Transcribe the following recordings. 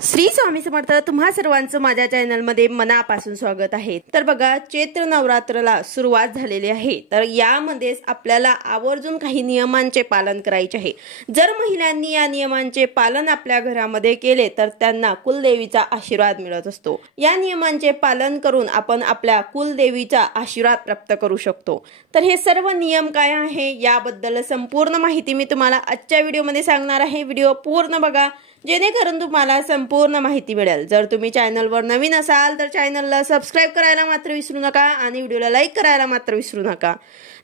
श्री स्वामी समर्थ तुम्हा सर्वांचं माझ्या चॅनलमध्ये मनापासून स्वागत आहे। तर बघा, चैत्र नवरात्रला सुरुवात झालेली आहे। तर यामध्ये आपल्याला आवर्जून काही नियमांचे पालन करायचे आहे। जर महिलांनी या नियमांचे पालन आपल्या घरामध्ये केले तर त्यांना कुलदेवीचा आशीर्वाद मिळत असतो। या नियमांचे पालन करून आपण आपल्या कुलदेवीचा आशीर्वाद प्राप्त करू शकतो। तर हे सर्व नियम काय आहे याबद्दल संपूर्ण माहिती मी तुम्हाला आजच्या व्हिडिओमध्ये सांगणार आहे। व्हिडिओ पूर्ण बघा जेणेकरून तुम्हाला संपूर्ण माहिती मिळेल। जर तुम्ही चॅनलवर नवीन असाल तर चॅनलला सबस्क्राइब करायला मात्र विसरू नका आणि व्हिडिओला लाईक करायला मात्र विसरू नका।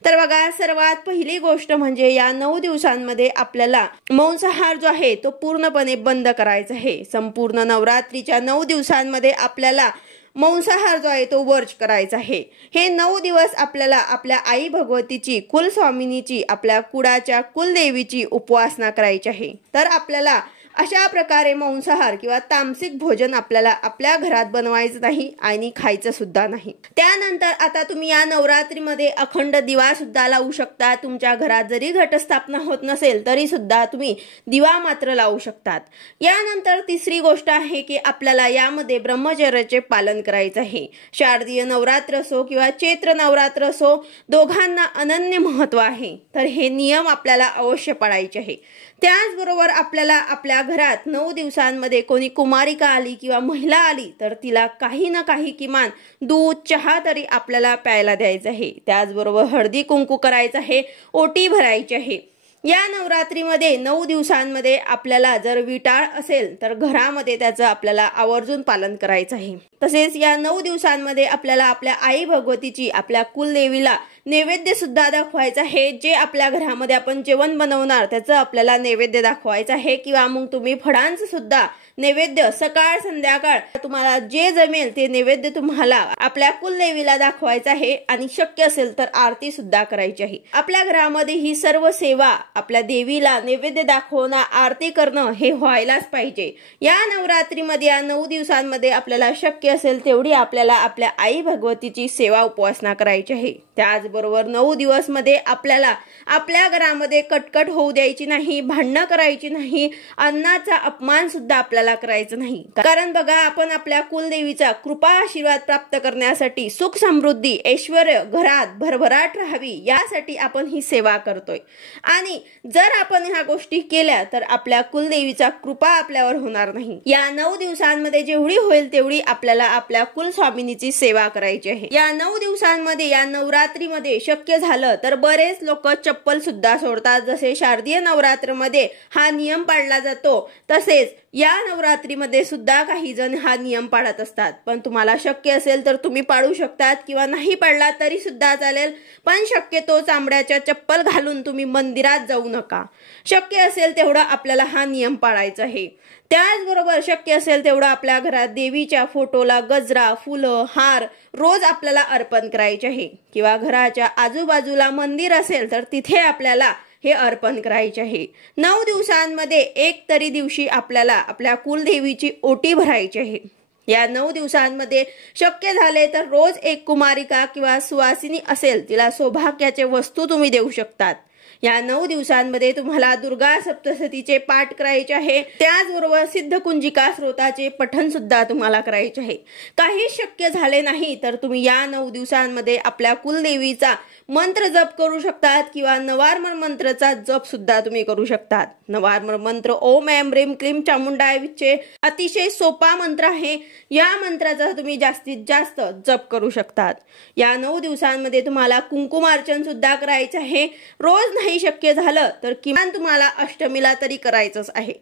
तर बघा, सर्वात पहिली गोष्ट म्हणजे या 9 दिवसांमध्ये आपल्याला मांसाहार जो आहे तो पूर्णपणे बंद करायचा आहे। संपूर्ण नवरात्रीच्या 9 दिवसांमध्ये आपल्याला मांसाहार जो आहे तो वर्ज करायचा आहे। हे 9 दिवस आपल्याला आपल्या आई भगवतीची, कुलस्वामिनीची, आपल्या कुळाच्या कुलदेवीची उपासना करायची आहे। तर आपल्याला अशा प्रकारे मांसाहार किंवा तामसिक भोजन आपल्याला आपल्या घरात बनवायचं नाही आणि खायचं सुद्धा नाही। त्यानंतर आता तुम्ही या नवरात्रीमध्ये अखंड दिवा सुद्धा लावू शकता। तुमच्या घरात जरी घटस्थापना होत नसेल तरी सुद्धा तुम्ही दिवा मात्र लावू शकतात। यानंतर तिसरी गोष्ट आहे की आपल्याला यामध्ये ब्रह्मचर्याचे पालन करायचं आहे। शारदीय नवरात्र असो किंवा चैत्र नवरात्र असो, दोघांना अनन्य महत्त्व आहे। तर हे नियम आपल्याला अवश्य पाळायचे आहे। त्याचबरोबर आपल्याला आपल्या घरात 9 दिवसांमध्ये कोणी कुमारिका आली किंवा महिला आली तर तिला काही ना काही किमान दूध, चहा तरी आपल्याला प्यायला द्यायचं आहे। त्याचबरोबर हळदी कुंकू करायचं आहे, ओटी भरायची आहे। या नवरात्रीमध्ये 9 दिवसांमध्ये आपल्याला जर विटाळ असेल तर घरामध्ये त्याचं आपल्याला आवर्जून पालन करायचं आहे। तसेच या 9 दिवसांमध्ये आपल्याला आपल्या आई भगवतीची, आपल्या कुलदेवीला नैवेद्य सुद्धा दाखवायचा आहे। जे आपल्या घरामध्ये आपण जेवण बनवणार त्याचं आपल्याला नैवेद्य दाखवायचं आहे किंवा मग तुम्ही फळांचं सुद्धा नैवेद्य सकाळ संध्याकाळ तुम्हाला जे जमेल ते नैवेद्य तुम्हाला आपल्या कुलदेवीला दाखवायचं आहे आणि शक्य असेल तर आरती सुद्धा करायची आहे। आपल्या घरामध्ये ही सर्व सेवा आपल्या देवीला नैवेद्य दाखवणं, आरती करणं हे व्हायलाच पाहिजे। या नवरात्रीमध्ये या 9 दिवसांमध्ये आपल्याला शक्य असेल तेवढी आपल्याला आपल्या आई भगवतीची सेवा उपासना करायची आहे। त्याचबरोबर 9 दिवस मध्ये आपल्याला आपल्या घरामध्ये कटकट होऊ द्यायची नाही, भांडणं करायची नाही, अन्नाचा अपमान सुद्धा आपल्याला करायचं नाही। कारण बघा, आपण आपल्या कुलदेवीचा कृपा आशीर्वाद प्राप्त करण्यासाठी, सुख समृद्धी, ऐश्वर्य घरात भरभराट राहावी यासाठी आपण ही सेवा करतोय। आणि जर आपण ह्या गोष्टी केल्या तर आपल्या कुलदेवीचा कृपा आपल्यावर होणार नाही। या 9 दिवसांमध्ये जेवढी होईल तेवढी आपल्याला आपल्या कुलस्वामिनीची सेवा करायची आहे। या 9 दिवसांमध्ये या नवरात्रीमध्ये शक्य झालं तर बरेच लोक चप्पल सुद्धा सोडतात। जसे शारदीय नवरात्रमध्ये हा नियम पाळला जातो तसेच या नवरात्रीमध्ये सुद्धा काही जण हा नियम पाळत असतात। पण तुम्हाला शक्य असेल तर तुम्ही पाळू शकतात किंवा नाही पाळला तरी सुद्धा चालेल, पण शक्यतो चामड्याच्या चप्पल घालून तुम्ही मंदिरात जाऊ नका। शक्य असेल तेवढा आपल्याला हा नियम पाळायचा आहे। त्याचबरोबर शक्य असेल तेवढा आपल्या घरात देवीच्या फोटोला गजरा, फुलं, हार रोज आपल्याला अर्पण करायचे आहे किंवा घराच्या आजूबाजूला मंदिर असेल तर तिथे आपल्याला हे अर्पण करायचे आहे। 9 दिवसांमध्ये एक तरी दिवशी आपल्याला आपल्या कुलदेवीची ओटी भरायची आहे। या 9 दिवसांमध्ये शक्य झाले तर रोज एक कुमारिका किंवा सुवासिनी असेल तिला सौभाग्याचे वस्तू तुम्ही देऊ शकतात। या 9 दिवसांमध्ये तुम्हाला दुर्गा सप्तशतीचे पाठ करायचे आहे। त्याचबरोबर सिद्धकुंजिका स्तोत्राचे पठण सुद्धा तुम्हाला करायचे आहे। काही शक्य झाले नाही तर तुम्ही या 9 दिवसांमध्ये आपल्या कुलदेवीचा मंत्र जप करू शकतात किंवा नवार्मर मंत्राचा जप सुद्धा तुम्ही करू शकतात। नवार्मर मंत्र ओम ऐं ह्रीं क्लीं चामुंडाय विचे अतिशय सोपा मंत्र आहे। या मंत्राचा तुम्ही जास्तीत जास्त जप करू शकतात। या 9 दिवसांमध्ये तुम्हाला कुंकुमार्चन सुद्धा करायचं आहे। रोज नाही शक्य झालं तर किमान तुम्हाला अष्टमीला तरी करायचंच आहे।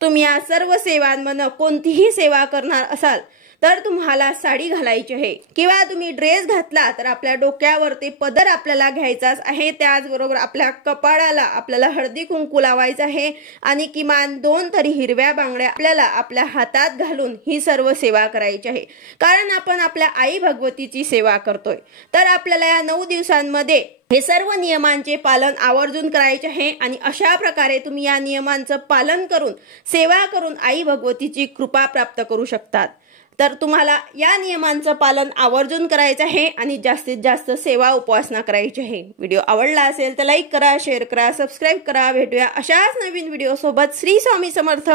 तुम्ही या सर्व सेवांमध्ये कोणतीही सेवा करणार असाल तर तुम्हाला साडी घालायची आहे किंवा तुम्ही ड्रेस घातला तर आपल्या डोक्यावर ते पदर आपल्याला घ्यायचाच आहे। त्याचबरोबर आपल्या कपाळाला आपल्याला हळदी कुंकू लावायचं आहे आणि किमान 2 तरी हिरव्या बांगड्या आपल्याला आपल्या हातात घालून ही सर्व सेवा करायची आहे। कारण आपण आपल्या आई भगवतीची सेवा करतोय। तर आपल्याला या 9 दिवसांमध्ये हे सर्व नियमांचे पालन आवर्जून करायचे आहे आणि अशा प्रकारे तुम्ही या नियमांचं पालन करून, सेवा करून आई भगवतीची कृपा प्राप्त करू शकतात। तर तुम्हाला या नियमांचं पालन आवर्जून करायचं आहे आणि जास्तीत जास्त सेवा उपासना करायची आहे। व्हिडिओ आवडला असेल तर लाईक करा, शेअर करा, सबस्क्राइब करा। भेटूया अशाच नवीन व्हिडिओ सोबत। श्री स्वामी समर्थ।